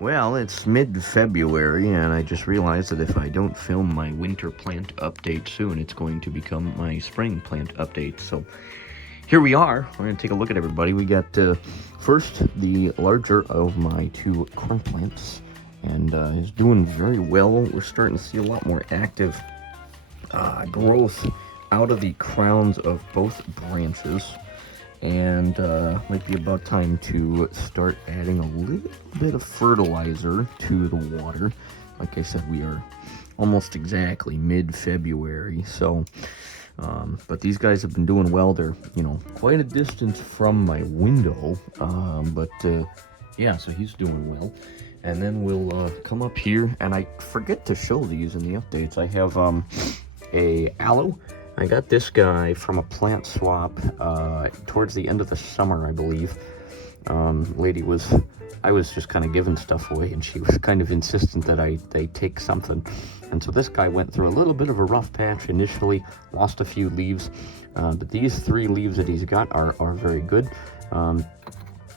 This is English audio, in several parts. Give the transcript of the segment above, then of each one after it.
Well, it's mid-February, and I just realized that if I don't film my winter plant update soon, it's going to become my spring plant update. So here we are. We're going to take a look at everybody. We got first the larger of my two corn plants, and is doing very well. We're starting to see a lot more active growth out of the crowns of both branches. And might be about time to start adding a little bit of fertilizer to the water. Like I said, we are almost exactly mid-February, so but these guys have been doing well. They're, quite a distance from my window, but yeah, so he's doing well. And then we'll come up here, and I forget to show these in the updates. I have a aloe. I got this guy from a plant swap towards the end of the summer, I believe. I was just kind of giving stuff away, and she was kind of insistent that they take something. And so this guy went through a little bit of a rough patch initially, lost a few leaves, but these 3 leaves that he's got are very good. I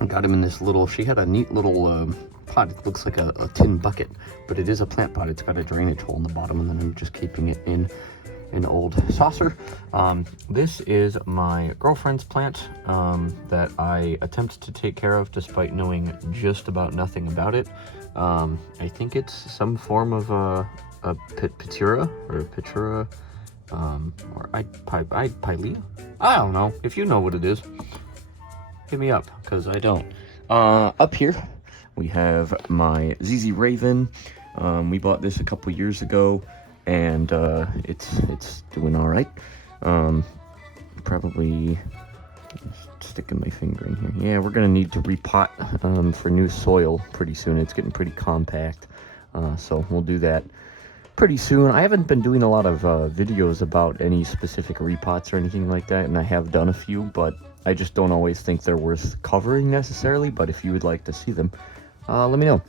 got him in this little, she had a neat little pot. It looks like a tin bucket, but it is a plant pot. It's got a drainage hole in the bottom, and then I'm just keeping it in an old saucer. This is my girlfriend's plant that I attempt to take care of despite knowing just about nothing about it. I think it's some form of a Pittura or Pittura, or Pilea. I don't know. If you know what it is, hit me up, because I don't. Up here we have my ZZ Raven. We bought this a couple years ago, and it's doing all right. Probably sticking my finger in here. Yeah, we're gonna need to repot for new soil pretty soon. It's getting pretty compact, so we'll do that pretty soon. I haven't been doing a lot of videos about any specific repots or anything like that, and I have done a few, but I just don't always think they're worth covering necessarily. But if you would like to see them, let me know.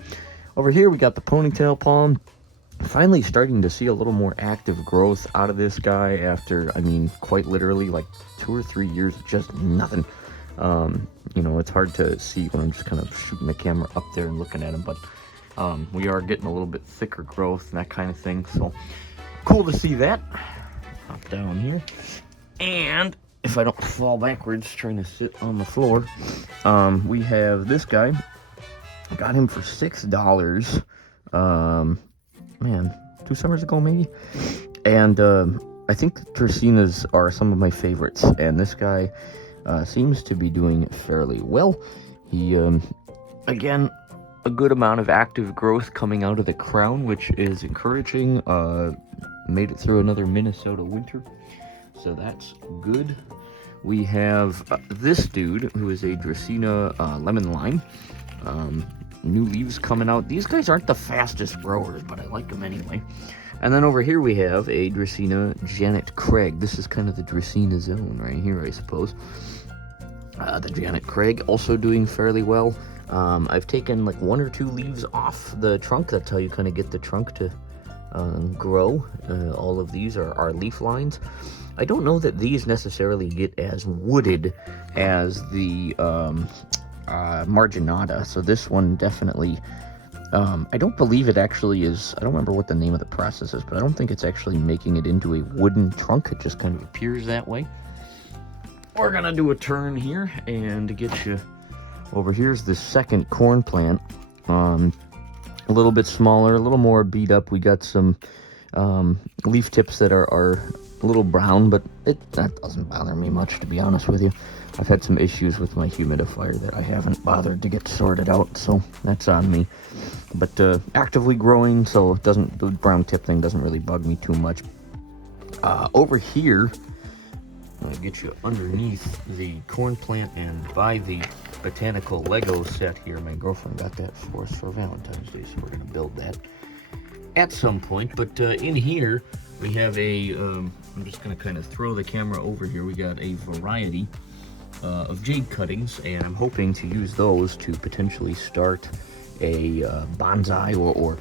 Over here we got the ponytail palm. Finally starting to see a little more active growth out of this guy after, quite literally like 2 or 3 years of just nothing. It's hard to see when I'm just kind of shooting the camera up there and looking at him, but we are getting a little bit thicker growth and that kind of thing, so cool to see that. Hop down here, and if I don't fall backwards trying to sit on the floor, we have this guy. I got him for $6. Man, 2 summers ago maybe, and I think Dracaenas are some of my favorites, and this guy seems to be doing fairly well. He again, a good amount of active growth coming out of the crown, which is encouraging. Made it through another Minnesota winter, so that's good. We have this dude who is a Dracaena lemon lime. New leaves coming out. These guys aren't the fastest growers, but I like them anyway. And then over here we have a Dracaena Janet Craig. This is kind of the Dracaena zone right here, I suppose. The Janet Craig also doing fairly well. I've taken like 1 or 2 leaves off the trunk. That's how you kind of get the trunk to grow. All of these are leaf lines. I don't know that these necessarily get as wooded as the Marginata, so this one definitely, I don't believe it actually is. I don't remember what the name of the process is, but I don't think it's actually making it into a wooden trunk. It just kind of appears that way. We're gonna do a turn here and get you over. Here's the second corn plant, a little bit smaller, a little more beat up. We got some leaf tips that are a little brown, but that doesn't bother me much, to be honest with you. I've had some issues with my humidifier that I haven't bothered to get sorted out, so that's on me. But actively growing, so the brown tip thing doesn't really bug me too much. Over here, I'm gonna get you underneath the corn plant and buy the botanical Lego set here. My girlfriend got that for us for Valentine's Day, so we're gonna build that at some point. But in here we have I'm just gonna kind of throw the camera over here. We got a variety of jade cuttings, and I'm hoping to use those to potentially start a bonsai or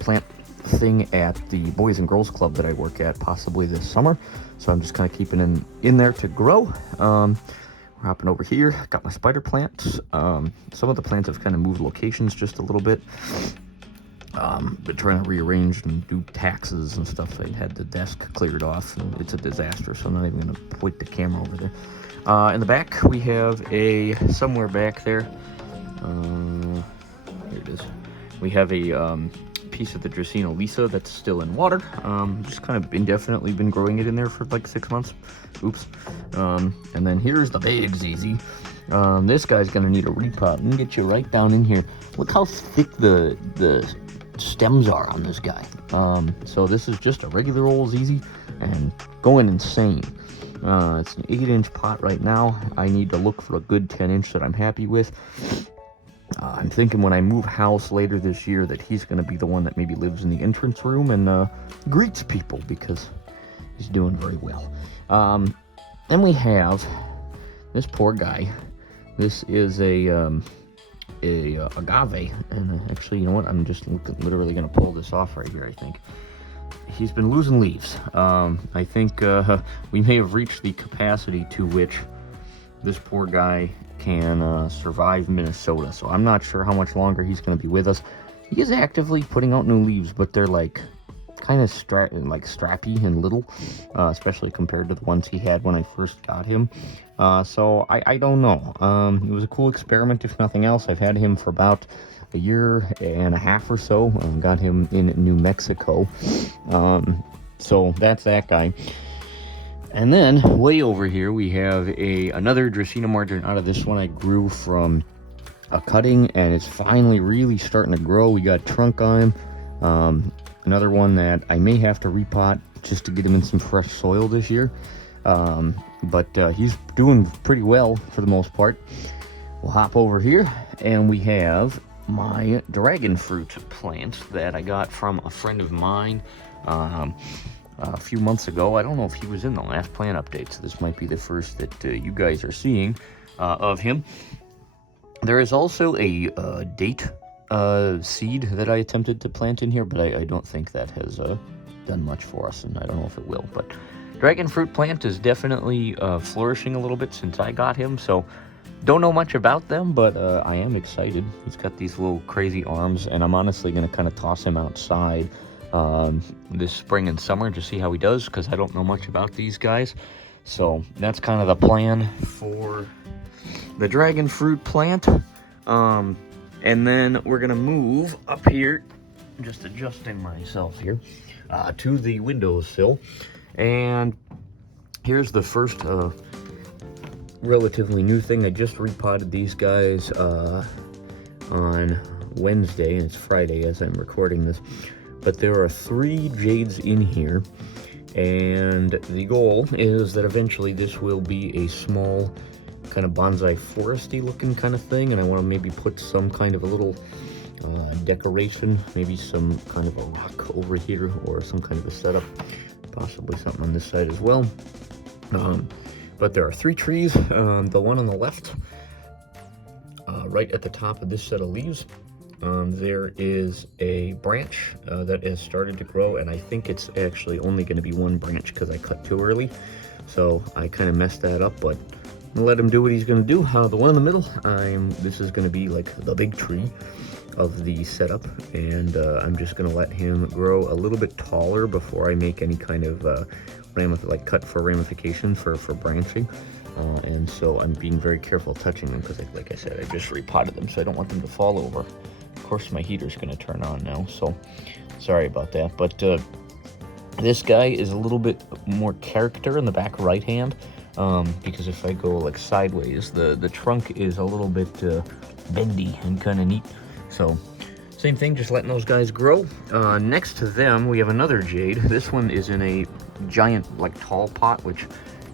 plant thing at the Boys and Girls Club that I work at, possibly this summer. So I'm just kind of keeping in there to grow. We're Hopping over here, got my spider plants. Some of the plants have kind of moved locations just a little bit. Been trying to rearrange and do taxes and stuff. I had the desk cleared off, and it's a disaster, so I'm not even going to point the camera over there. In the back, we have somewhere back there, here it is. We have a piece of the Dracaena Lisa that's still in water. Just kind of indefinitely been growing it in there for like 6 months. Oops. And then here's the big ZZ. This guy's gonna need a repot. Let me get you right down in here. Look how thick the stems are on this guy. So this is just a regular old ZZ and going insane. It's an 8-inch pot right now. I need to look for a good 10-inch that I'm happy with. I'm thinking when I move house later this year that he's going to be the one that maybe lives in the entrance room and greets people because he's doing very well. Then we have this poor guy. This is a agave, and actually, you know what? I'm just literally going to pull this off right here, I think. He's been losing leaves. I think we may have reached the capacity to which this poor guy can survive Minnesota, so I'm not sure how much longer he's going to be with us. He is actively putting out new leaves, but they're like kind of strappy and little, especially compared to the ones he had when I first got him. So I don't know. It was a cool experiment, if nothing else. I've had him for about a year and a half or so. Got him in New Mexico. So that's that guy. And then way over here we have another Dracaena margarine. Out of this one I grew from a cutting, and it's finally really starting to grow. We got trunk on him. Another one that I may have to repot just to get him in some fresh soil this year. But he's doing pretty well for the most part. We'll hop over here, and we have my dragon fruit plant that I got from a friend of mine a few months ago. I don't know if he was in the last plant update, so this might be the first that you guys are seeing of him. There is also a date seed that I attempted to plant in here, but I don't think that has done much for us, and I don't know if it will. But dragon fruit plant is definitely flourishing a little bit since I got him, so don't know much about them, but I am excited. He's got these little crazy arms, and I'm honestly going to kind of toss him outside this spring and summer to see how he does, because I don't know much about these guys. So that's kind of the plan for the dragon fruit plant. And then we're going to move up here, just adjusting myself here, to the windowsill. And here's the first relatively new thing. I just repotted these guys on Wednesday, and it's Friday as I'm recording this. But there are 3 jades in here, and the goal is that eventually this will be a small kind of bonsai foresty looking kind of thing, and I want to maybe put some kind of a little decoration, maybe some kind of a rock over here or some kind of a setup, possibly something on this side as well. But there are 3 trees. The one on the left, right at the top of this set of leaves, there is a branch that has started to grow, and I think it's actually only going to be 1 branch because I cut too early, so I kind of messed that up, but I'm gonna let him do what he's going to do. The one in the middle, this is going to be like the big tree of the setup, and I'm just going to let him grow a little bit taller before I make any kind of cut for ramification for branching. And so I'm being very careful touching them because, like I said, I just repotted them, so I don't want them to fall over. Of course, my heater's going to turn on now, so sorry about that. But this guy is a little bit more character in the back right hand, because if I go like sideways, the trunk is a little bit bendy and kind of neat. So same thing, just letting those guys grow. Next to them, we have another jade. This one is in a giant, like, tall pot, which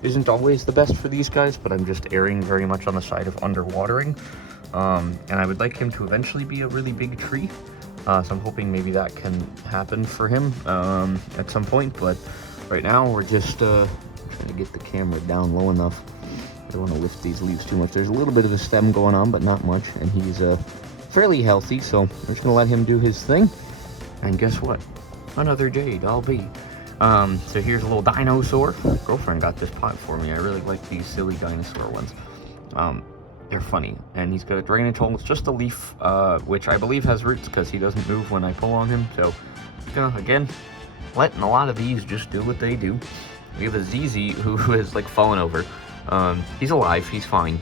isn't always the best for these guys, but I'm just erring very much on the side of underwatering. And I would like him to eventually be a really big tree. So I'm hoping maybe that can happen for him at some point. But right now, we're just trying to get the camera down low enough. I don't want to lift these leaves too much. There's a little bit of a stem going on, but not much. And he's fairly healthy, so I'm just going to let him do his thing. And guess what? Another jade, I'll be. So here's a little dinosaur. Girlfriend got this pot for me. I really like these silly dinosaur ones. They're funny. And he's got a drainage hole. It's just a leaf, which I believe has roots because he doesn't move when I pull on him. So, again, letting a lot of these just do what they do. We have a ZZ who has like fallen over. He's alive, he's fine.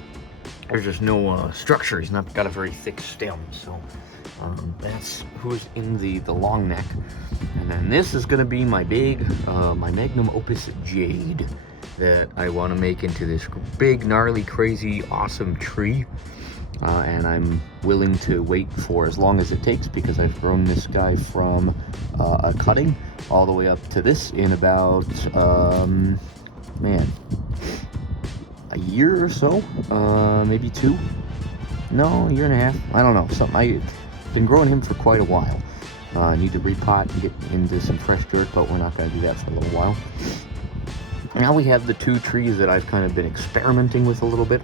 There's just no structure. He's not got a very thick stem. So that's who's in the long neck. And then this is gonna be my big, my magnum opus jade that I want to make into this big, gnarly, crazy, awesome tree. And I'm willing to wait for as long as it takes because I've grown this guy from a cutting all the way up to this in about, man, a year or so, maybe 2. No, a year and a half. I don't know. I've been growing him for quite a while. I need to repot and get into some fresh dirt, but we're not going to do that for a little while. Now we have the 2 trees that I've kind of been experimenting with a little bit.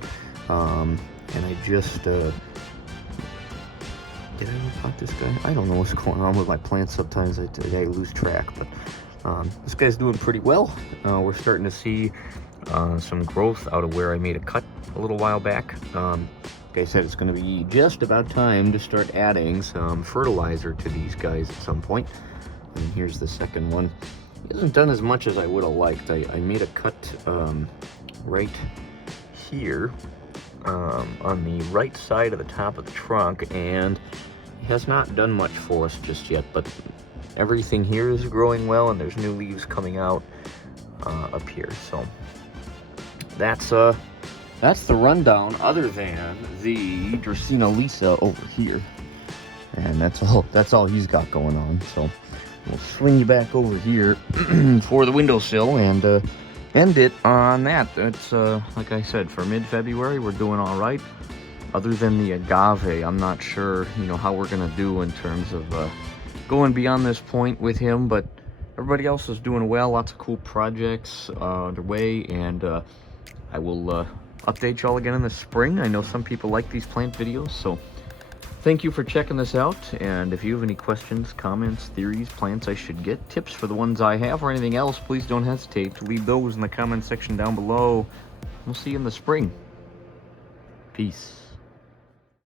And I just, did I repot this guy? I don't know what's going on with my plants. Sometimes I lose track, but this guy's doing pretty well. We're starting to see some growth out of where I made a cut a little while back. Like I said, it's going to be just about time to start adding some fertilizer to these guys at some point. And here's the second one. He hasn't done as much as I would have liked. I made a cut right here on the right side of the top of the trunk, and he has not done much for us just yet, but everything here is growing well, and there's new leaves coming out up here. So that's the rundown, other than the Dracaena Lisa over here, and that's all he's got going on. So we'll swing you back over here for the windowsill and end it on that. That's like I said, for mid-February we're doing all right. Other than the agave, I'm not sure how we're gonna do in terms of going beyond this point with him, but everybody else is doing well. Lots of cool projects underway, and I will update y'all again in the spring. I know some people like these plant videos, so thank you for checking this out. And if you have any questions, comments, theories, plants I should get, tips for the ones I have, or anything else, please don't hesitate to leave those in the comment section down below. We'll see you in the spring. Peace.